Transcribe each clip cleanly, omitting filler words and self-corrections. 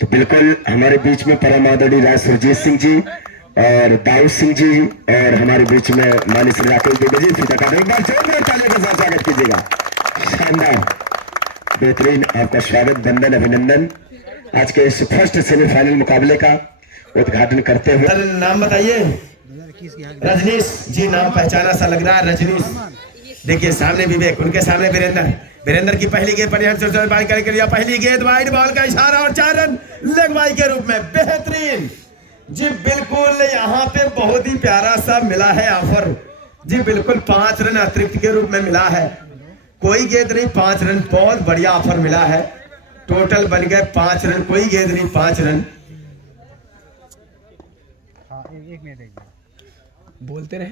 तो बिल्कुल हमारे बीच में परम आदरणीय राज सुरजीत सिंह जी और दाऊद सिंह जी और हमारे बीच में माननीय श्री राकेश दुबे जी, एक बार जोरदार तालियों के साथ स्वागत कीजिएगा। शानदार, बेहतरीन, आपका स्वागत, वंदन, अभिनंदन। आज के इस फर्स्ट सेमीफाइनल मुकाबले का उद्घाटन करते हुए नाम बताइए। रजनीश जी, नाम पहचाना सा लग रहा है, रजनीश। देखिए सामने विवेक, उनके सामने वीरेंद्र की पहली गेंद पर बाई करके पहली गेंद वाइड बॉल का इशारा और 4 रन लेग बाई के रूप में। बेहतरीन जी, बिल्कुल यहाँ पे बहुत ही प्यारा सा मिला है ऑफर जी। बिल्कुल 5 रन अतिरिक्त के रूप में मिला है, कोई गेंद नहीं, 5 रन। बहुत बढ़िया ऑफर मिला है। टोटल बन गए 5 रन, कोई गेंद नहीं, 5 रन। बोलते रहे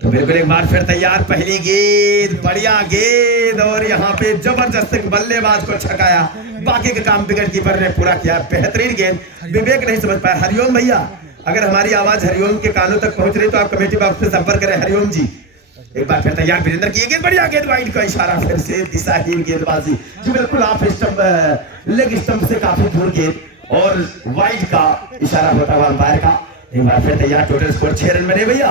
तो बिल्कुल एक बार फिर तैयार। पहली गेंद, बढ़िया गेंद और यहाँ पे जबरदस्त बल्लेबाज को छकाया। बाकी का काम विकेट कीपर ने पूरा किया। बेहतरीन गेंद, विवेक नहीं समझ पाया। हरिओम भैया, अगर हमारी आवाज हरिओम के कानों तक पहुंच रही तो आप कमेटी बॉक्स पे संपर्क करें। हरिओम जी, एक बार फिर तैयार। वीरेंद्र की गेंद, बढ़िया गेंद, वाइड का इशारा, फिर से दिशाहीन गेंदबाजी जी। बिल्कुल आप स्टंप, लेग स्टंप से काफी दूर गेंद और वाइड का इशारा होता हुआ अंपायर का। एक बार फिर तैयार। टोटल स्कोर 6 रन बने भैया।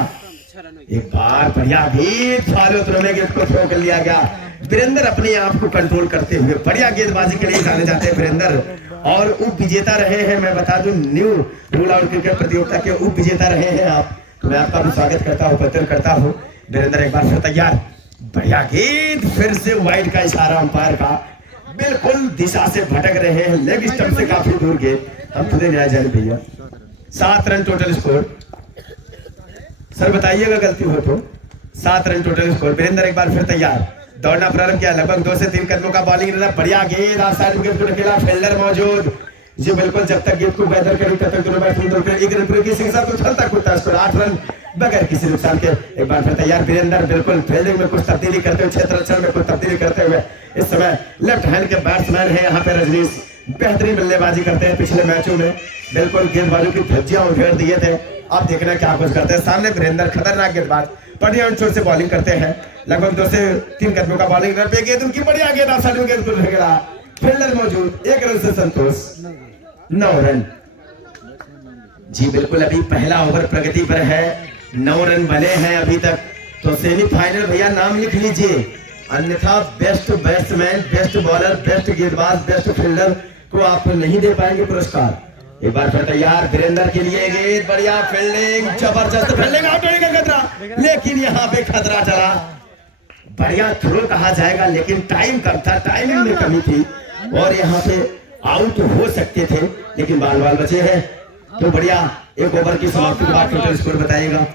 एक बार बढ़िया गेंद, फॉलो थ्रो में गेंद को थ्रो कर लिया गया। वीरेंद्र अपने आप को कंट्रोल करते हुए बढ़िया गेंदबाजी के लिए जाने जाते हैं वीरेंद्र, और उप विजेता रहे हैं। मैं बता दूं, न्यू रूल आउट क्रिकेट प्रतियोगिता के उप विजेता रहे हैं आप, तो मैं आपका भी स्वागत करता हूँ, पत्र करता हूँ। वीरेंद्र एक बार फिर तैयार। बढ़िया गेंद, फिर से वाइड का इशारा अंपायर का। बिल्कुल दिशा से भटक रहे हैं, लेग स्टंप से काफी दूर गेंद। हम खुदे न्याय जाए भैया। 7 रन टोटल स्कोर। सर बताइएगा गलती हो तो। 7 रन टोटल स्कोर। वीरेंद्र एक बार फिर तैयार। दौड़ना प्रारंभ किया। लगभग 2 से 3 कदमों का बॉलिंग रहा। बढ़िया गेंद, आप साइड विकेट को निकला। फील्डर मौजूद जी। बिल्कुल जब तक गेंद को बेहतर करें तब तक दोनों बैट्समैन 1 रन पूरे किसी के साथ तो चलता कूदता स्कोर 8 रन बगैर किसी नुकसान के। एक बार फिर तैयार। वीरेंद्र बिल्कुल फील्डिंग में कुछ तब्दीली करते हुए, क्षेत्र रक्षण में कुछ तब्दीली करते हुए इस समय लेफ्ट हैंड के बैट्समैन है यहाँ पे रजनीश। बेहतरीन बल्लेबाजी करते हैं। पिछले मैचों में बिल्कुल गेंदबाजों की धज्जियां उधेड़ दिए थे। अब देखना क्या कुछ करते हैं। सामने वीरेंद्र खतरनाक गेंदबाज, बढ़िया छोर से बॉलिंग करते हैं। लगभग 2 से 3 कदमों का बॉलिंग रन पे गेंद उनकी, बढ़िया गेंद आसानी में गेंद को गिरा। फील्डर मौजूद, 1 रन से संतोष, 9 रन जी। बिल्कुल अभी पहला ओवर प्रगति पर है, 9 रन बने हैं अभी तक। तो सेमीफाइनल भैया नाम लिख लीजिए, अन्यथा best batsman, best bowler, best गेंदबाज, बेस्ट फील्डर को आप नहीं दे पाएंगे पुरस्कार। एक बार फिर तैयार। वीरेंद्र के लिए गेंद, बढ़िया फील्डिंग, जबरदस्त फील्डिंग, आउट होने का खतरा, लेकिन यहाँ पे खतरा चला। बढ़िया थ्रो कहा जाएगा, लेकिन टाइम कम था, टाइमिंग में कमी थी और यहाँ पे आउट हो सकते थे, लेकिन बाल बचे हैं। तो बढ़िया, 1 ओवर की समाप्ति के बाद टोटल स्कोर बताइएगा।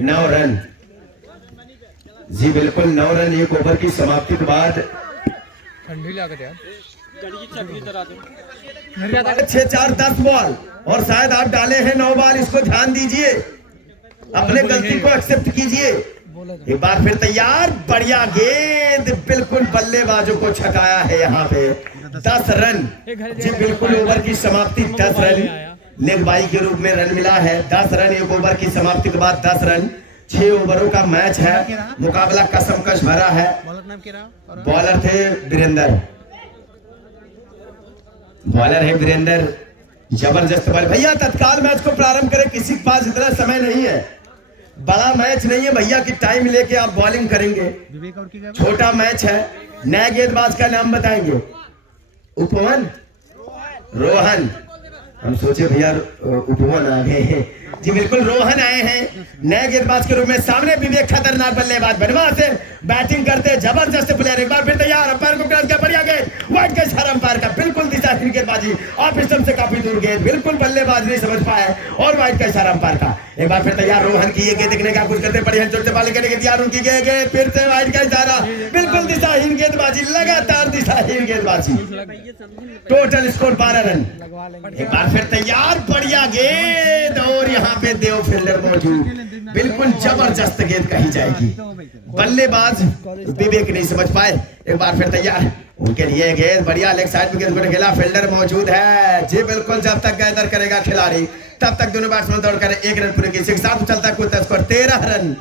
9 रन जी। बिल्कुल 9 रन 1 ओवर की समाप्ति के बाद। 6-4-10 बॉल और शायद आप डाले हैं 9 बॉल। इसको ध्यान दीजिए, अपने गलती को एक्सेप्ट कीजिए। एक बार फिर तैयार। बढ़िया गेंद, बिल्कुल बल्लेबाजों को छकाया है यहाँ पे। 10 रन जी। बिल्कुल ओवर की समाप्ति 10 रन लेग बाई के रूप में रन मिला है। 10 रन 1 ओवर की समाप्ति के बाद 10 रन। 6 ओवरों का मैच है, मुकाबला कसमकश भरा है। बॉलर थे वीरेंद्र, बॉलर है वीरेंद्र। जबरदस्त बॉल भैया। तत्काल मैच को प्रारंभ करें, किसी के पास इतना समय नहीं है। बड़ा मैच नहीं है भैया कि टाइम लेके आप बॉलिंग करेंगे, छोटा मैच है। नए गेंदबाज का नाम बताएंगे। उपवन, रोहन। हम सोचे भैया उपवन आ गए हैं जी। बिल्कुल रोहन आए हैं नए गेंदबाज के रूप में। सामने विवेक, खतरनाक बल्लेबाज, बनवा से बैटिंग करते, जबरदस्त प्लेयर। एक बार फिर तैयार। अंपायर को क्रॉस किया, बढ़िया गेंद, वाइड का इशारा अंपायर का। बिल्कुल दिशाहीन गेंदबाजी, ऑफ स्टंप से काफी दूर गेंद, बिल्कुल बल्लेबाज नहीं समझ पाए और वाइड का इशारा अंपायर का। एक बार फिर तैयार। रोहन की ये गेंद देखने का कुछ करते, बढ़िया छोटे बॉलिंग करने के तैयार। उनकी गेंद, फिर से वाइड का इशारा, बिल्कुल दिशाहीन गेंदबाजी, लगातार दिशाहीन गेंदबाजी। Total score 12 run. एक बार फिर तैयार। बढ़िया गेंद और यहाँ पे देव फील्डर मौजूद। बिल्कुल जबरदस्त गेंद कही जाएगी, बल्लेबाज विवेक नहीं समझ पाए। एक बार फिर तैयार। उनके लिए गेंद, बढ़िया लेग साइड में गेंद को खेला। फील्डर मौजूद है जी। बिल्कुल जब तक गैदर करेगा खिलाड़ी तब तक दोनों बैट्समैन दौड़ कर 1 रन पूरे किसी के साथ चलता कूदता स्कोर 13 रन।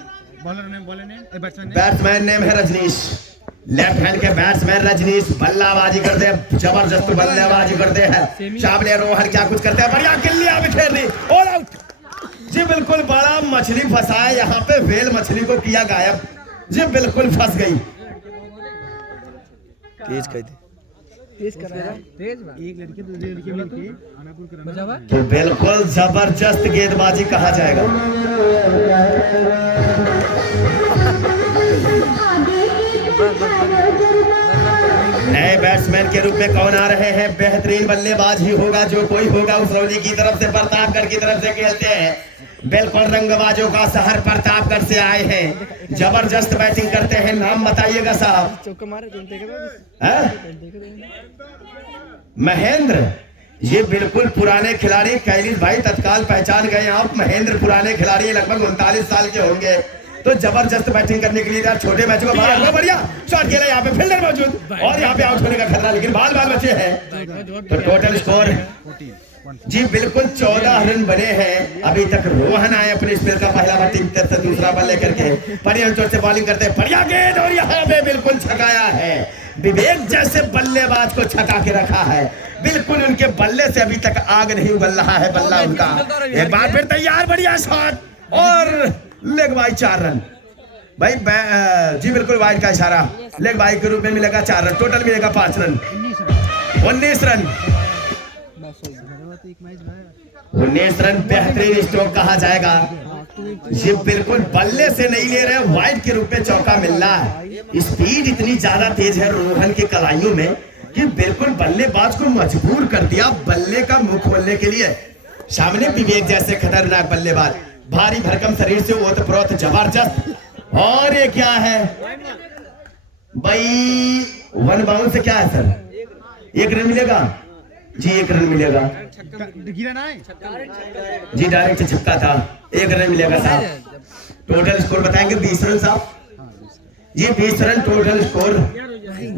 बैट्समैन नेम है रजनीश। लेफ्ट हैंड के बैट्समैन रजनीश बल्लाबाजी करते हैं, जबरदस्त बल्लेबाजी करते हैं। सामने रोहन क्या कुछ करते हैं, बढ़िया गिल्लियां बिखेर दी, ऑल आउट। जी बिल्कुल बड़ा मछली फंसा है यहाँ पे, वेल मछली को किया गायब, जी बिल्कुल फंस गई। तेज कर दे, तेज कर रहा है, तेज एक लड़की दूसरी लड़की मिलके आनापुर कराना। तो बिल्कुल जबरदस्त गेंदबाजी कहा जाएगा। नए बैट्समैन के रूप में कौन आ रहे हैं, बेहतरीन बल्लेबाज ही होगा जो कोई होगा। उसरौली की तरफ से प्रतापगढ़ की तरफ से खेलते हैं, बिल्कुल रंगबाजों का शहर प्रतापगढ़ से आए हैं, जबरदस्त बैटिंग करते हैं। नाम बताइएगा साहब। चौका मारे महेंद्र, ये बिल्कुल पुराने खिलाड़ी, कैलिस भाई तत्काल पहचान गए आप। महेंद्र पुराने खिलाड़ी, लगभग 39 साल के होंगे। तो जबरदस्त बैटिंग करने के लिए यार छोटे मैच को बढ़िया शॉट खेला, यहाँ पे फील्डर मौजूद और यहाँ पे आउट होने का खतरा, लेकिन बाल बचे हैं। तो टोटल स्कोर जी बिल्कुल 14 रन बने हैं। अभी तक रोहन आए अपने स्पेल का पहला बार टीम तरफ से दूसरा बॉल लेकर के बढ़िया चोट से बॉलिंग करते हैं, बढ़िया गेंद और यहाँ पे बिल्कुल छकाया है। विवेक जैसे बल्लेबाज को छका के रखा है, बिल्कुल उनके बल्ले से अभी तक आग नहीं उगल रहा है बल्ला उनका। एक बार फिर तैयार, बढ़िया शॉट और लेग बाई 4 रन। भाई जी बिल्कुल वाइड का इशारा, लेग बाई के रूप में मिलेगा 4 रन, टोटल मिलेगा 5 रन, 19 रन। 19 रन बेहतरीन स्ट्रोक कहा जाएगा। ये बिल्कुल बल्ले से नहीं ले रहे, वाइड के रूप में चौका मिल रहा है। स्पीड इतनी ज्यादा तेज है रोहन के कलाइयों में कि बिल्कुल बल्लेबाज को मजबूर कर दिया बल्ले का मुंह खोलने के लिए। सामने विवेक जैसे खतरनाक बल्लेबाज, भारी भरकम शरीर से ओतप्रोत जबरदस्त। और ये क्या है भाई, वन बाउंड से क्या है सर, 1 रन मिलेगा जी, 1 रन मिलेगा जी, डायरेक्ट छक्का था, 1 रन मिलेगा साहब। टोटल स्कोर बताएंगे 20 रन साहब जी, 20 रन टोटल स्कोर।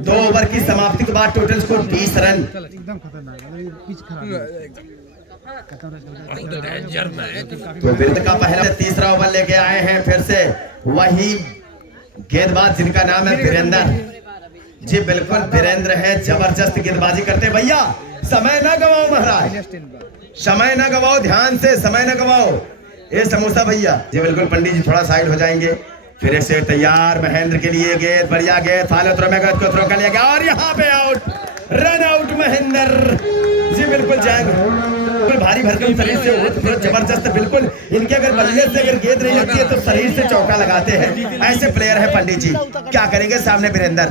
2 ओवर की समाप्ति के बाद टोटल स्कोर 20 रन। तो बिरद का पहला तीसरा ओवर लेके आए हैं, फिर से वही गेंदबाज जिनका नाम है वीरेंद्र जी, बिल्कुल वीरेंद्र है, जबरदस्त गेंदबाजी करते। भैया समय ना गवाओ महाराज, समय ना गवाओ, ध्यान से समय ना गवाओ। ये समोसा भैया जी, बिल्कुल पंडित जी थोड़ा साइड हो जाएंगे। फिर से तैयार महेंद्र के लिए गेंद, बढ़िया गेंद, फॉलो थ्रो में गेंद को थ्रो कर लिया गया और यहाँ पे out, run out Mahendra ji, बिल्कुल जाएंगे भारी भरकम शरीर से जबरदस्त। बिल्कुल इनके अगर बल्ले से अगर गेंद नहीं लगती है तो शरीर से चौका लगाते हैं, ऐसे प्लेयर है पंडित जी। क्या करेंगे सामने वीरेंद्र,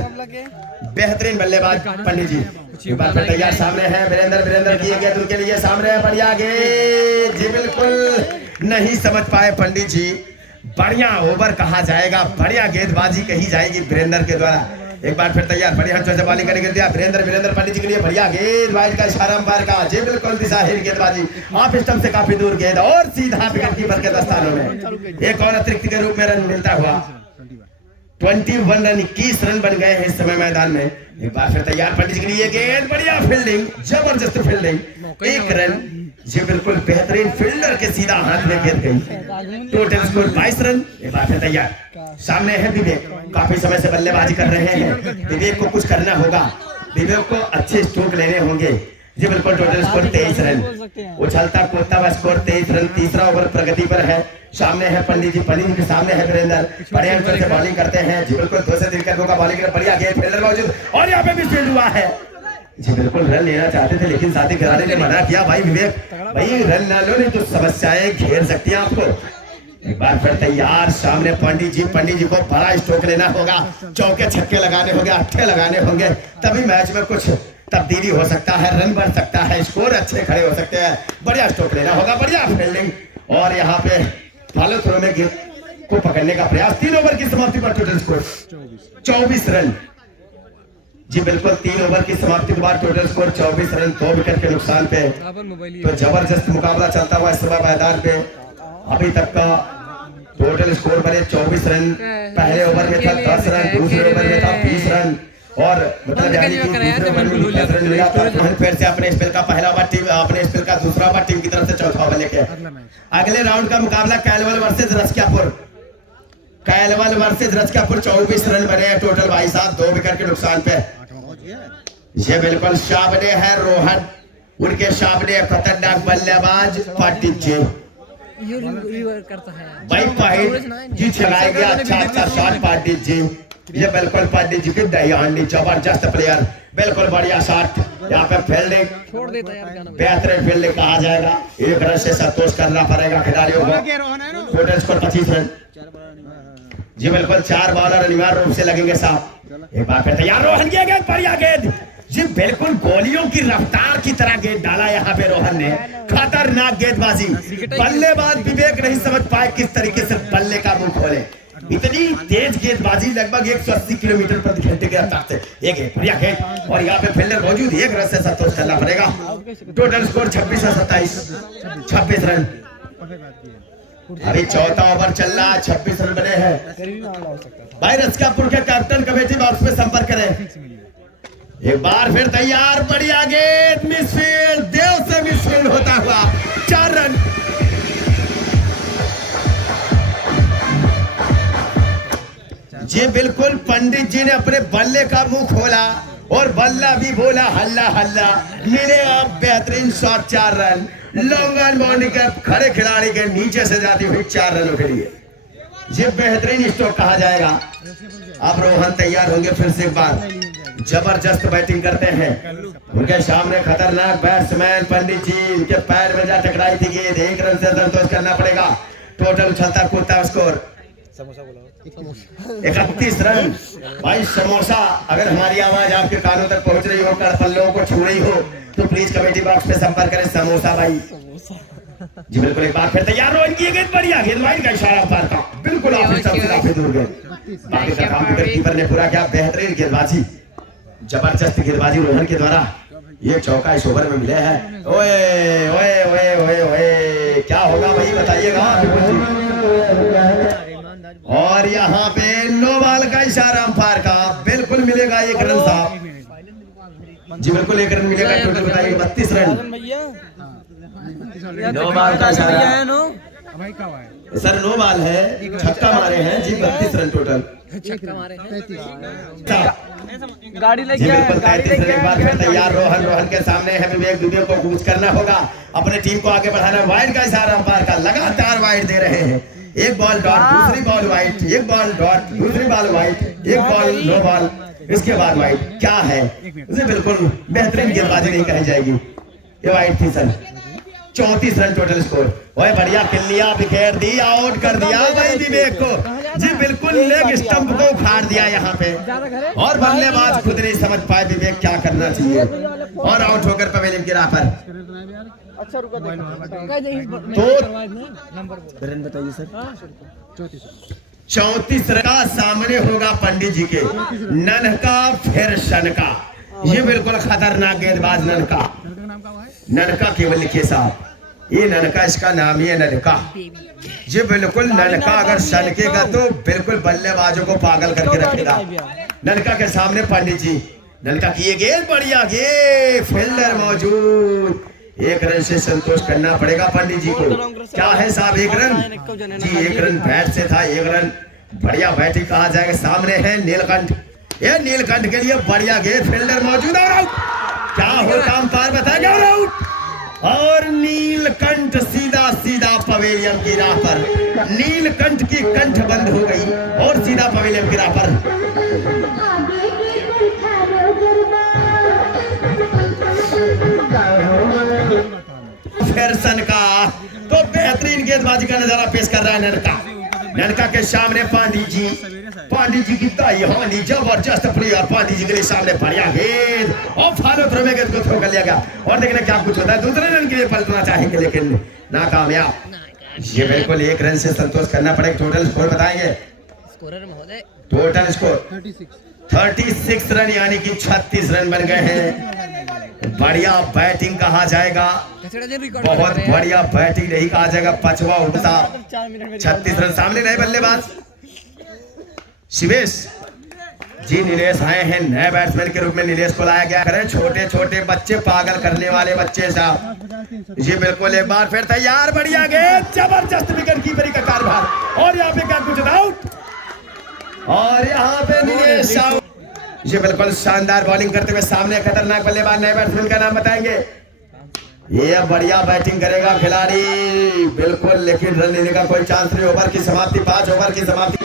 बेहतरीन बल्लेबाज पंडित जी। बात पर तैयार, सामने है वीरेंद्र की गेंद उनके लिए सामने है, बढ़िया गेंद जी, बिल्कुल नहीं समझ पाए पंडित जी। बढ़िया ओवर कहा जाएगा, बढ़िया गेंदबाजी कही जाएगी वीरेंद्र के द्वारा। एक बार फिर तैयार, बढ़िया से बॉलिंग करने के दिया वीरेंद्र पंडित जी के लिए, बढ़िया गेंद, वाइड का इशारा अंपायर का जी, बिल्कुल दिशाहीन गेंदबाजी, ऑफ स्टंप से काफी दूर गेंद और सीधा विकेट कीपर के दस्तानों में। एक और अतिरिक्त के रूप में रन मिलता हुआ 21 रन, 21 रन बन गए हैं इस समय मैदान में। एक बार फिर तैयार पंडित जी के लिए गेंद, बढ़िया फील्डिंग, जबरदस्त फील्डिंग, 1 रन जी, बिल्कुल बेहतरीन फील्डर के सीधा हाथ में गेंद गई। Total score 22 run. एक बार फिर तैयार, सामने है विवेक, काफी समय से बल्लेबाजी कर रहे हैं। विवेक को कुछ करना होगा, विवेक को अच्छे स्ट्रोक लेने होंगे जी, बिल्कुल टोटल स्कोर 23 रन, उछलता कूदता हुआ स्कोर 23 रन। तीसरा ओवर प्रगति पर है, सामने है पंडित जी के सामने है वीरेंद्र, बढ़िया से बॉलिंग करते हैं जी, बिल्कुल 2 से 3 करने का बॉलिंग, बढ़िया गेंद, फील्डर मौजूद और यहाँ पे भी फील्ड हुआ है जी, बिल्कुल रन लेना चाहते थे लेकिन साथी खिलाड़ी ने मना किया। भाई विवेक भाई रन ना लो, नहीं तो समस्याएं घेर सकती हैं आपको। एक बार फिर तैयार, सामने पंडित जी को बड़ा स्ट्रोक लेना होगा, चौके छक्के लगाने होंगे, अट्ठे लगाने होंगे, तभी मैच में कुछ तब्दीली हो सकता है, रन बढ़ सकता है, स्कोर अच्छे खड़े हो सकते हैं। बढ़िया स्ट्रोक लेना होगा, बढ़िया फील्डिंग और यहाँ पे फॉलो थ्रो में गेंद को पकड़ने का प्रयास। 3 ओवर की समाप्ति पर टोटल स्कोर 24 रन जी, बिल्कुल 3 ओवर की समाप्ति के बाद टोटल स्कोर 24 रन, 2 विकेट के नुकसान पे। तो जबरदस्त मुकाबला चलता हुआ इस समय मैदान पे। अभी तक का टोटल स्कोर बने 24 रन, पहले ओवर में था 10 रन, दूसरे ओवर में था 20 रन और मतलब यानी कि दूसरे ओवर में 10 रन मिला था। फिर से अपने स्पेल का पहला ओवर टीम, अपने स्पेल का दूसरा ओवर टीम की तरफ से चौथा ओवर लेके अगले राउंड का मुकाबला कैलवल वर्सेस रसकियापुर। कैलवन वर्सेस रजकापुर 24 रन बने हैं टोटल भाई साहब, 2 विकेट के नुकसान पे। ये बिल्कुल सामने है रोहन, उनके सामने खतरनाक बल्लेबाज पाटिल जी करता है भाई पॉइंट जी चलाया गया, अच्छा शॉट पाटिल जी। ये बिल्कुल पाटिल जी की दही हांडी, जबरदस्त प्लेयर, बिल्कुल बढ़िया शॉट। यहाँ पे फील्डिंग छोड़ देता यार, क्या नाम है? बेहतरीन फील्डिंग कहा जाएगा। एक रन से संतोष करना पड़ेगा खिलाड़ियों को। टोटल स्कोर 25 रन जी, बिल्कुल 4 बॉलर अनिवार्य रूप से लगेंगे साहब। एक बार फिर तैयार, रोहन की गेंद, बढ़िया गेंद जी, बिल्कुल गोलियों की रफ्तार की तरह गेंद डाला यहाँ पे रोहन ने, खतरनाक गेंदबाजी। बल्लेबाज विवेक नहीं समझ पाए किस तरीके से बल्ले का मुंह खोले, इतनी तेज गेंदबाजी, लगभग 180 किलोमीटर प्रति घंटे के रफ्तार से। एक बढ़िया गेंद और यहाँ पे फील्डर मौजूद, एक रन से संतोष करना पड़ेगा। टोटल स्कोर 26 और 27, 26 रन। अभी चौथा ओवर चल रहा है, 26 रन बने हैं भाई। रजकापुर के कैप्टन कमेटी बॉक्स में संपर्क करें। एक बार फिर तैयार, बढ़िया गेंद, मिसफील्ड, देव से मिसफील्ड होता हुआ 4 रन। जी बिल्कुल पंडित जी ने अपने बल्ले का मुंह खोला और बल्ला भी बोला हल्ला हल्ला, मिले आप बेहतरीन shot, 4 run. Long on boundary के खड़े खिलाड़ी के नीचे से जाती हुई 4 रनों के लिए ये बेहतरीन स्ट्रोक कहा जाएगा। अब रोहन तैयार होंगे फिर से एक बार, जबरदस्त बैटिंग करते हैं। उनके सामने खतरनाक बैट्समैन पंडित जी, उनके पैर में जा टकराई थी गेंद, 1 रन से संतोष करना पड़ेगा। टोटल उछलता कूदता स्कोर 31 रन। भाई समोसा, अगर हमारी आवाज आपके कानों तक पहुंच रही हो, कड़पल्लों को छू रही हो, तो प्लीज कमेटी बॉक्स पे संपर्क करें। समोसा भाई जी बिल्कुल। एक बार फिर तैयार, रोहन की गेंद, बढ़िया गेंद, वाइड का इशारा पार का, बिल्कुल काफी दूर गए। बाकी का काम विकेट कीपर ने पूरा किया, बेहतरीन गेंदबाजी, जबरदस्त गेंदबाजी रोहन के द्वारा। ये चौका इस ओवर में मिले हैं। ओए ओए ओए ओए ओए, क्या होगा भाई बताइएगा। और यहाँ पे नो बॉल का इशारा अंपायर का, बिल्कुल मिलेगा 1 रन साहब जी, बिल्कुल 1 रन मिलेगा। टोटल बताइए 32 रन। नो बॉल का इशारा सर, नो बॉल है, छक्का मारे हैं जी, 32 रन टोटल। गाड़ी लेके बिल्कुल 33 रन। एक बार फिर तैयार, रोहन के सामने है विवेक, विवेक को कूच करना होगा, अपने टीम को आगे बढ़ाना। वाइड का इशारा अंपायर का, लगातार वाइड दे रहे हैं। 1 बॉल डॉट, दूसरी बॉल वाइड, 1 बॉल डॉट, दूसरी ball wide, 1 ball no ball, इसके बाद वाइड। क्या है उसे, बिल्कुल बेहतरीन गेंदबाजी नहीं कही जाएगी, ये वाइड थी सर। 34 run total score. ओए बढ़िया किल्लिया, विकेट दी, आउट कर दिया भाई विवेक को जी, बिल्कुल लेग स्टंप को उखाड़ दिया यहाँ पे। और बल्लेबाज खुद नहीं समझ पाए विवेक क्या करना चाहिए, और आउट होकर पवेलियन की राह पर। अच्छा रुको, तो रन बताइए सर। 34 रन का सामने होगा पंडित जी के, ननका फिर शनका। ये बिल्कुल खतरनाक गेंदबाज ननका, ननका केवल लिखिए साहब, ये ननका इसका नाम ही है, ननका। ये बिल्कुल ननका अगर सनकेगा तो बिल्कुल बल्लेबाजों को पागल करके रखेगा। ननका के सामने पंडित जी, ननका की ये गेंद, बढ़िया गेंद, फील्डर मौजूद, 1 रन से संतोष करना पड़ेगा पंडित जी को। क्या है साहब, 1 रन जी, 1 रन बैट से था, 1 रन। बढ़िया बैटिंग कहा जाएगा। सामने है नीलकंठ, ये नीलकंठ के लिए बढ़िया गेंद, फील्डर मौजूद, और आउट। क्या होता अंपायर बताएगा, और आउट। और नीलकंठ सीधा सीधा पवेलियन की राह पर, नीलकंठ की कंठ बंद हो गई और सीधा पवेलियन की राह पर। फेरसन का तो बेहतरीन गेंदबाजी का नजारा पेश कर रहा है ननका। ननका के सामने पांडी जी, पांडी जी की दाई हांडी, जबरदस्त प्लेयर पांडी जी के सामने, बढ़िया गेंद और फॉलो थ्रो में गेंद को थ्रो कर लिया गया। और देखना क्या कुछ होता है, दूसरे रन के लिए पलटना चाहेंगे लेकिन नाकामयाब। ये बिल्कुल 1 रन से संतोष करना पड़ेगा। टोटल स्कोर बताएंगे, टोटल स्कोर 36 रन, यानी कि 36 रन बन गए हैं। बढ़िया बैटिंग कहा जाएगा, बहुत बढ़िया बैटिंग नहीं कहा जाएगा। 5वां उठता 36 रन। सामने नए बल्लेबाज शिवेश जी, नीलेश आए हैं नए बैट्समैन के रूप में, नीलेश को लाया गया। करें छोटे छोटे बच्चे, पागल करने वाले बच्चे साहब। ये बिल्कुल एक बार फिर तैयार, बढ़िया गेंद, जबरदस्त विकेट कीपरी का कारभार। और यहाँ पे क्या कुछ आउट, और यहाँ पे निलेश साहू ये बिल्कुल शानदार बॉलिंग करते हुए सामने खतरनाक बल्लेबाज नए बैट्समैन का नाम बताएंगे। ये बढ़िया बैटिंग करेगा खिलाड़ी बिल्कुल, लेकिन रन लेने का कोई चांस नहीं। ओवर की समाप्ति, 5 ओवर की समाप्ति।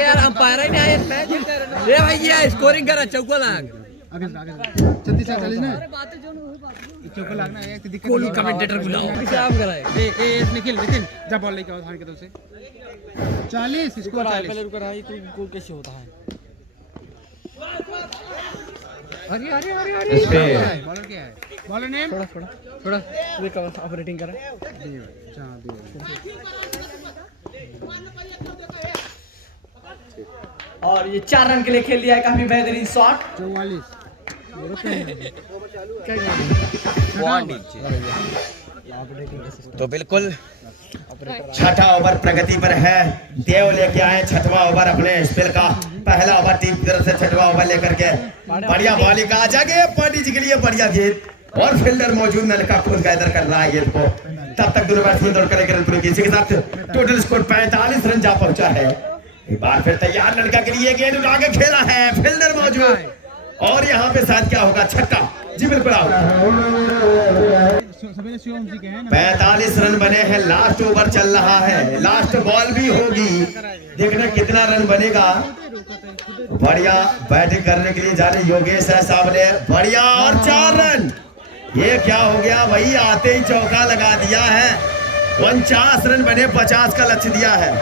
यार अंपायर ही नहीं आए मैच रे भाई, ये स्कोरिंग करा चौका लाग आगे 36 से 40 ना चौका लागना है। दिक्कत कोलू कमेंटेटर बुलाओ हिसाब कराए ए निखिल विपिन जा बॉल लेके आओ, हार के तो से 40 इसको 40 पहले रुक रहा है तो गोल कैसे होता है। अरे अरे अरे अरे बॉलर क्या है, बॉलर नेम थोड़ा देखो ऑपरेटिंग करा। और ये 4 रन के लिए खेल दिया है, काफी बेहतरीन शॉट। 44 तो बिल्कुल छठा ओवर प्रगति पर है। देव लेके आए छठवां ओवर अपने स्पेल का। पहला ओवर टीम की तरफ से छठवां ओवर लेकर के बढ़िया बॉलिंग आ जाएगी पांड्या जी के लिए। बढ़िया गेंद और फील्डर मौजूद, नलका खुद गैदर कर रहा है गेंद को। तब तक दोनों बैट्समैन दौड़ करेंगे रन पूरे। इसी के साथ टोटल स्कोर 45 रन जा पहुंचा है। एक बार फिर तैयार लड़का के लिए गेंद उठा के खेला है, फील्डर मौजूद। और यहाँ पे साथ क्या होगा, छक्का। जी बिल्कुल आउट। 45 रन बने हैं, लास्ट ओवर चल रहा है, लास्ट बॉल भी होगी। देखना कितना रन बनेगा। बढ़िया बैटिंग करने के लिए जा रहे योगेश है सामने, बढ़िया और 4 रन। ये क्या हो गया भाई, आते ही चौका लगा दिया है। 49 रन बने, 50 का लक्ष्य दिया है।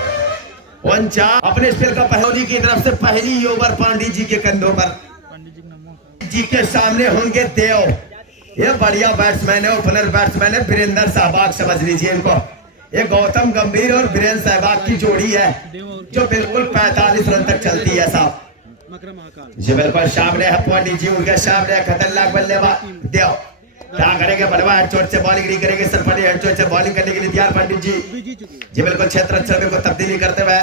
49 अपने स्पेल का पहली की तरफ से पहली ओवर पांड्या जी के कंधों पर। जी के सामने होंगे देव। ये बढ़िया बैट्समैन है, ओपनर बैट्समैन है वीरेंद्र सहवाग, समझ लीजिए इनको। ये गौतम गंभीर और वीरेंद्र सहवाग की जोड़ी है जो बिल्कुल 45 रन तक चलती है साहब। जी बिल्कुल सामने है पांड्या जी, उनके सामने खतरनाक बल्लेबाज देव। क्या करेंगे बलवा, हेडशॉट से बॉलिंग नहीं करेंगे, सरपंच हेडशॉट से बॉलिंग करने के लिए तैयार पांड्या जी। जी बिल्कुल क्षेत्र को तब्दीली करते हुए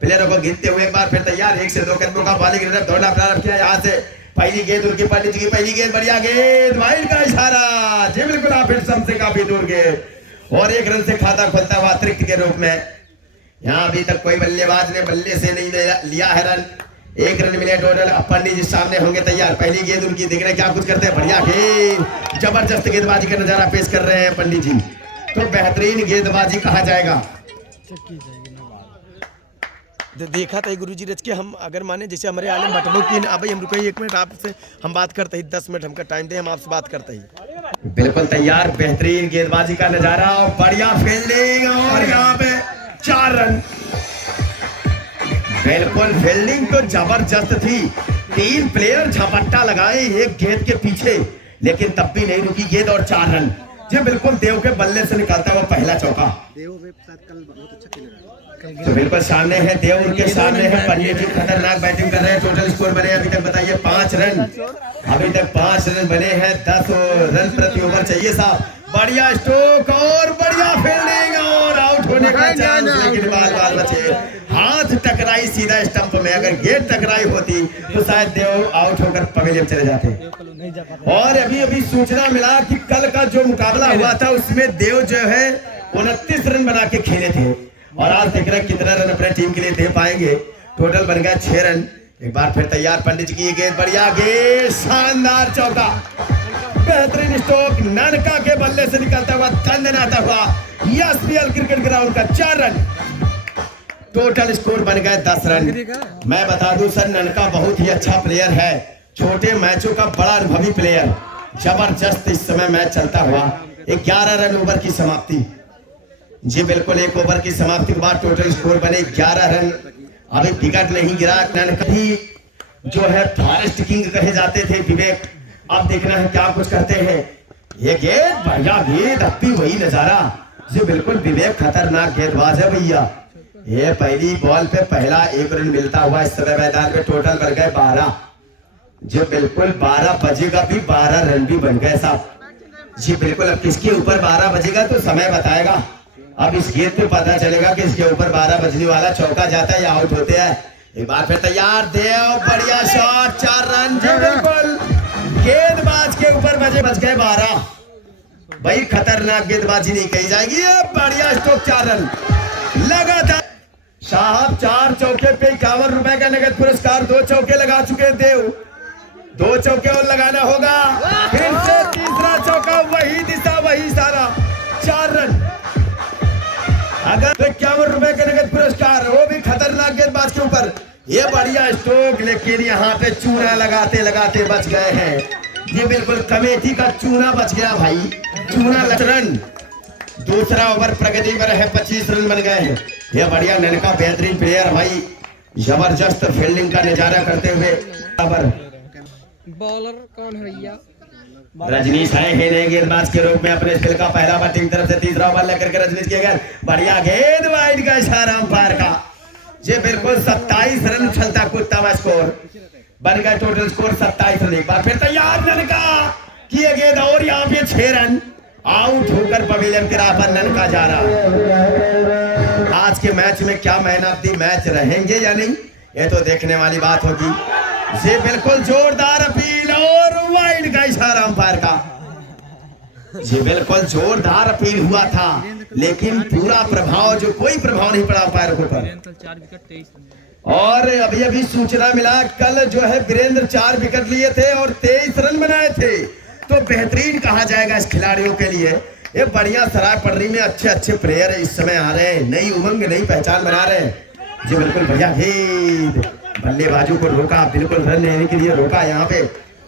प्लेयरों को गिनते हुए एक बार फिर तैयार। 1 से 2 कदमों का बॉलिंग दौड़ना प्रारंभ किया। यहाँ से पहली गेंद उनकी पांड्या जी की पहली गेंद, बढ़िया गेंद, वाइड का इशारा। जी बिल्कुल आप से काफी दूर गेंद और 1 रन से खाता खुलता हुआ अतिरिक्त के रूप में। यहाँ अभी तक कोई बल्लेबाज ने बल्ले से नहीं लिया है रन। 1 रन मिले टोटल। अब पांड्या जी सामने होंगे तैयार। पहली गेंद उनकी, देख रहे क्या कुछ करते हैं, बढ़िया गेंद, जबरदस्त गेंदबाजी का नजारा पेश कर रहे हैं पंडित जी। तो बेहतरीन गेंदबाजी कहा जाएगा। देखा था गुरुजी रच के, हम अगर माने जैसे हमारे आलम भटलो की, अब हम रुके 1 मिनट आपसे हम बात करते ही, 10 मिनट हमका टाइम दे, हम आपसे बात करते ही। बिल्कुल तैयार, बेहतरीन गेंदबाजी का नजारा और बढ़िया फील्डिंग और यहाँ पे 4 रन। बिल्कुल फील्डिंग तो जबरदस्त थी। 3 प्लेयर झपट्टा लगाए एक गेंद के पीछे, लेकिन तब भी नहीं रुकी गेंद और 4 रन। जी बिल्कुल देव के बल्ले से निकलता हुआ पहला चौका। तो बिल्कुल सामने है देव, उनके सामने है पांड्या जी, खतरनाक बैटिंग कर रहे हैं। टोटल स्कोर बने अभी तक बताइए 5 रन। अभी तक 5 रन बने हैं, 10 रन प्रति ओवर चाहिए साहब। बढ़िया स्ट्रोक और बढ़िया फील्डिंग और आउट होने का चांस, लेकिन बाल बचे। हाथ टकराई सीधा स्टंप में, अगर गेंद टकराई होती तो शायद देव आउट होकर पवेलियन चले जाते। और अभी सूचना मिला कि कल का जो मुकाबला हुआ था उसमें देव जो है 29 रन बना के खेले थे, और आज देख रहे कितना रन अपने टीम के लिए दे पाएंगे। टोटल बन गया 6 रन। एक बार फिर तैयार पंडित जी की गेंद, बढ़िया गेंद, शानदार चौका, बेहतरीन स्ट्रोक, ननका के बल्ले से निकलता हुआ, दंदनाता हुआ एसपीएल क्रिकेट ग्राउंड का 4 रन। टोटल स्कोर बन गए 10 रन। मैं बता दूं सर, ननका बहुत ही अच्छा प्लेयर है, छोटे मैचों का बड़ा अनुभवी प्लेयर, जबरदस्त इस समय मैच चलता हुआ। 11 रन ओवर की समाप्ति। जी बिल्कुल, 1 ओवर की समाप्ति के बाद टोटल स्कोर बने 11 रन। अभी विकेट नहीं गिरा। कभी जो है फॉरेस्ट किंग कहे जाते थे विवेक, अब देखना है क्या कुछ करते हैं। ये गेंद, बढ़िया गेंद, अब भी वही नजारा। जी बिल्कुल विवेक खतरनाक गेंदबाज है भैया। ये पहली बॉल पे पहला 1 रन मिलता हुआ इस समय मैदान में। टोटल बन गए 12। जी बिल्कुल 12 बजेगा भी, 12 रन भी बन गए साहब। जी बिल्कुल, अब किसके ऊपर 12 बजेगा तो समय बताएगा। अब इस गेंद पे पता चलेगा कि इसके ऊपर 12 बजने वाला, चौका जाता है या आउट होते हैं। एक बार फिर तैयार देव, बढ़िया शॉट, 4 रन। जी बिल्कुल गेंदबाज के ऊपर बच गए 12। भाई खतरनाक गेंदबाजी नहीं कही जाएगी। ये बढ़िया स्ट्रोक, 4 रन लगातार। साहब 4 चौके पे 51 रुपए का नगद पुरस्कार, 2 चौके लगा चुके देव, 2 चौके और लगाना होगा। फिर से तीसरा चौका, वही दिशा वही सारा, 4 रन। अगर 51 रुपए का नगद पुरस्कार, वो भी खतरनाक गेंदबाज के ऊपर। ये बढ़िया स्ट्रोक, लेकिन यहाँ पे चूना लगाते लगाते बच गए हैं। ये बिल्कुल कमेटी का चूना बच गया भाई, चूना। रन दूसरा ओवर प्रगति पर है, 25 रन बन गए हैं। ये बढ़िया ननका बेहतरीन प्लेयर भाई, जबरदस्त फील्डिंग का नजारा करते हुए। बॉलर कौन है भैया? रजनीश आए हैं नए गेंदबाज के रूप में अपने स्पेल का पहला ओवर टीम तरफ से, तीसरा ओवर लेकर के रजनीश के गए। बढ़िया गेंद, वाइड का इशारा अंपायर का। ये बिल्कुल 27 रन उछलता कूदता हुआ स्कोर बन गया। Total score 27 run. एक बार फिर तैयार ननका किए गेंद, और यहाँ पे 6 रन। आउट होकर पवेलियन के राह पर ननका जा रहा। आज के मैच में क्या मैन ऑफ द मैच रहेंगे या नहीं, ये तो देखने वाली बात होगी। ये बिल्कुल जोरदार अपील और वाइड का इशारा अंपायर का। ये बिल्कुल जोरदार अपील हुआ था, लेकिन पूरा प्रभाव, जो कोई प्रभाव नहीं पड़ा अंपायर के ऊपर। और अभी अभी सूचना मिला, कल जो है वीरेंद्र 4 विकेट लिए थे और 23 रन बनाए थे। तो बेहतरीन कहा जाएगा इस खिलाड़ियों के लिए। ये बढ़िया सराय पटरी में अच्छे अच्छे प्लेयर इस समय आ रहे हैं, नई उमंग नई पहचान बना रहे हैं। जी बिल्कुल बढ़िया गेंद, बल्लेबाजों को रोका, बिल्कुल रन लेने के लिए रोका। यहाँ पे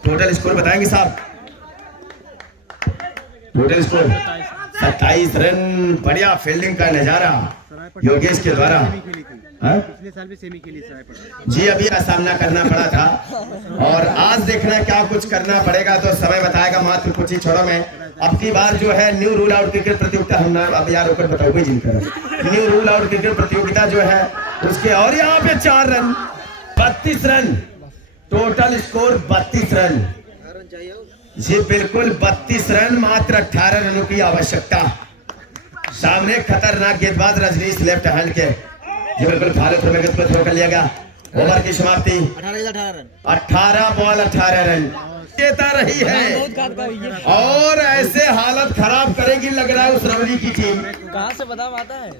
टोटल स्कोर बताएंगे साहब? Total score 27 run. बढ़िया फील्डिंग का नजारा योगेश के द्वारा। पिछले साल भी सेमी के लिए जी अभी का सामना करना पड़ा था, और आज देखना क्या कुछ करना पड़ेगा तो समय बताएगा। मात्र कुछ ही क्षणों में अब की बार जो है न्यू रूल आउट क्रिकेट प्रतियोगिता, हम अब यार होकर बताओगे जिनका न्यू रूल आउट क्रिकेट प्रतियोगिता जो है उसके, और यहाँ पे 4 run, 32 run total score, 32 run. जी बिल्कुल 32 रन, मात्र 18 रनों की आवश्यकता। सामने खतरनाक गेंदबाज रजनीश लेफ्ट हैंड के, जी बिल्कुल भारत में थ्रो कर लिया गया। ओवर की समाप्ति 18 बॉल 18 रन देता रही है, और ऐसे हालत खराब करेगी लग रहा है उस रवली की टीम। कहाँ से बादाम आता है?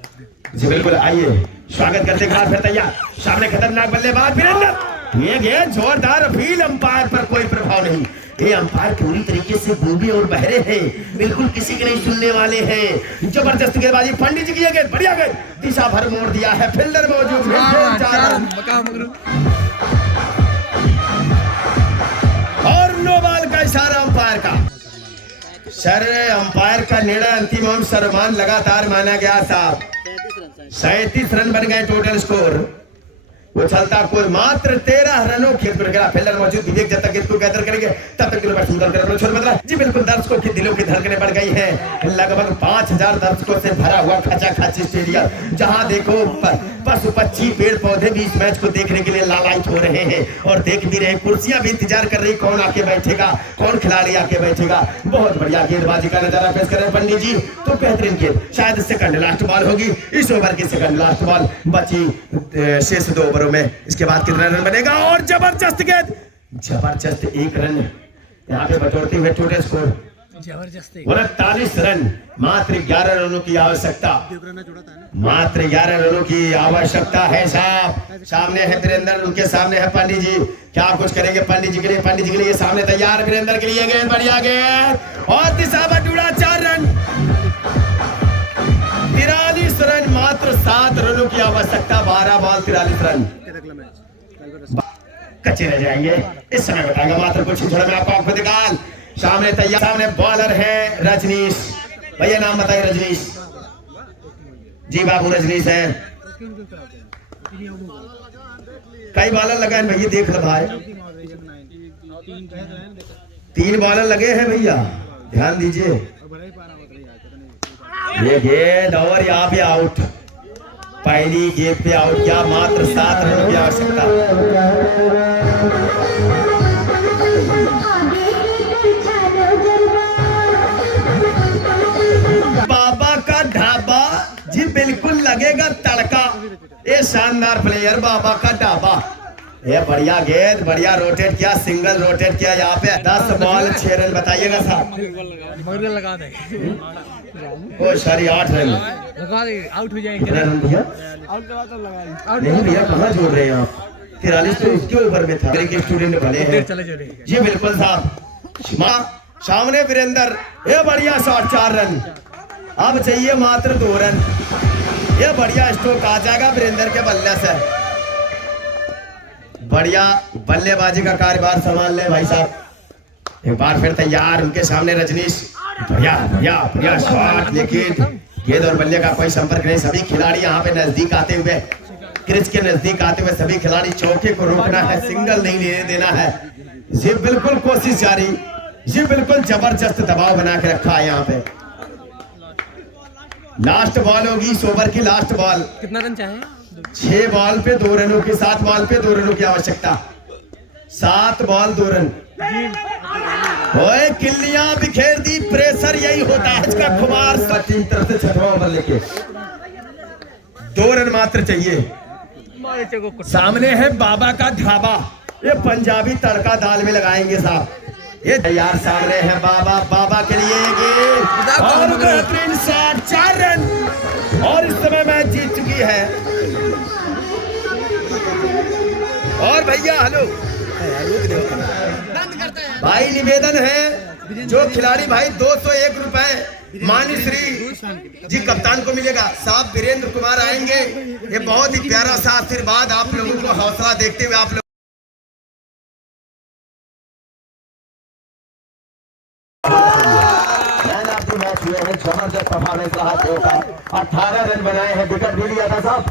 जी बिल्कुल, आइए स्वागत करते हैं। फिर तैयार, सामने खतरनाक बल्लेबाज वीरेंद्र, ये गेंद जोरदार अपील, अंपायर पर कोई प्रभाव नहीं। ये अंपायर पूरी तरीके से बूढ़े और बहरे हैं, बिल्कुल किसी के नहीं सुनने वाले हैं। जबरदस्त गेंदबाजी, पंडित जी की गेंद, बढ़िया गेंद, दिशा भर मोड़ दिया है, फील्डर मौजूद है। और नो बॉल का इशारा अंपायर का। सर अंपायर का निर्णय अंतिम एवं सर्वमान लगातार माना गया साहब। 37 रन बन गए टोटल स्कोर। उछलता कोई मात्र 13 रनों खेत पर गया। फील्डर मौजूद, विवेक जब तक इसको गैदर करेंगे तब तक छोड़ बदला। जी बिल्कुल, दर्शकों की दिलों की धड़कनें बढ़ गई हैं। लगभग 5000 दर्शकों से भरा हुआ खचाखच स्टेडियम, जहां देखो पशु पक्षी पेड़ पौधे भी इस मैच को देखने के लिए लालायित हो रहे हैं, और देख भी रहे। कुर्सियां भी इंतजार कर रही, कौन आके बैठेगा, कौन खिलाड़ी आके बैठेगा। बहुत बढ़िया गेंदबाजी का नजारा पेश कर रहे हैं पंडित जी। तो बेहतरीन गेंद, शायद सेकंड लास्ट बॉल होगी इस ओवर की, सेकंड लास्ट बॉल बची शेष 2 ओवरों में। इसके बाद कितना रन बनेगा, और जबरदस्त गेंद, जबरदस्त 1 रन यहाँ पे बटोरते हुए टोटल स्कोर 39 रन, मात्र 11 रनों की आवश्यकता, मात्र 11 रनों की आवश्यकता है साहब। सामने है वीरेंद्र, उनके सामने है पंडित जी। क्या कुछ करेंगे पंडित जी के लिए? पंडित जी के लिए सामने तैयार, वीरेंद्र के लिए गेंद, बढ़िया गेंद, और दिशा बटूड़ा, 4 रन, 43 रन, मात्र 7 रनों की आवश्यकता, 12 बॉल 43 रन। कच्चे रह जाएंगे इस समय, बताएगा मात्र कुछ ही थोड़ा में आपको आंखों दिखाल। सामने तैयार, सामने बॉलर है रजनीश, भैया नाम बताइए। रजनीश जी, बाबू रजनीश है। कई बॉलर लगे हैं भैया, देख लो भाई, 3 बॉलर लगे हैं भैया, ध्यान दीजिए। ये गेंद, और यहाँ पे आउट, पहली गेंद पे आउट किया, मात्र 7 रनों की आवश्यकता। बाबा का ढाबा, जी बिल्कुल लगेगा तड़का। ये शानदार प्लेयर बाबा का ढाबा, ये बढ़िया गेंद, बढ़िया रोटेट किया, सिंगल रोटेट किया यहाँ पे। 10 बॉल 6 रन बताइएगा साहब। मगर लगा दे ओ सॉरी 8 रन लगा दे, आउट हो जाएंगे। कितना रन भैया? आउट करवा तो लगा नहीं भैया, कहाँ जोड़ रहे हैं आप? 43 तो उसके ऊपर में था। क्रिकेट स्टूडेंट बने हैं। चले चले जी बिल्कुल साहब। सामने वीरेंद्र, ये बढ़िया शॉट 4 रन। अब चाहिए मात्र 2 रन। ये बढ़िया स्ट्रोक आ जाएगा वीरेंद्र के बल्ले से। बढ़िया बल्लेबाजी का कार्यभार संभाल ले भाई साहब। एक बार फिर तैयार उनके सामने रजनीश। बढ़िया बढ़िया बढ़िया शॉट, लेकिन गेंद और बल्ले का कोई संपर्क नहीं। सभी खिलाड़ी यहाँ पे नजदीक आते हुए, क्रिच के नजदीक आते हुए सभी खिलाड़ी चौके को रोकना है, सिंगल नहीं लेने देना है। ये बिल्कुल कोशिश जारी, ये बिल्कुल जबरदस्त दबाव बना के रखा है यहाँ पे। लास्ट बॉल होगी इस ओवर की, लास्ट बॉल। कितना रन चाहे? 6 बॉल पे 2 रनों की, 7 बॉल पे 2 रनों की आवश्यकता। 7 बॉल 2 रन। ओए किल्लियां बिखेर दी, प्रेशर यही होता है इसका खुमार। टीम तरफ से 6वां ओवर लेके 2 रन मात्र चाहिए। सामने है बाबा का ढाबा, ये पंजाबी तड़का दाल में लगाएंगे साहब। ये तैयार, सामने है बाबा, बाबा के लिए और बेहतरीन शॉट, 4 रन। और इस समय मैच जीत चुकी है। और भैया हेलो भाई, निवेदन है जो खिलाड़ी भाई 201 रुपए मान्य श्री जी कप्तान को मिलेगा। साहब वीरेंद्र कुमार आएंगे। ये बहुत ही प्यारा सा आशीर्वाद आप लोगों को हौसला देखते हुए आप लोग मैच हुए हैं। जबरदस्त परफॉर्मेंस रहा 18 रन बनाए हैं, विकेट भी लिया था साहब।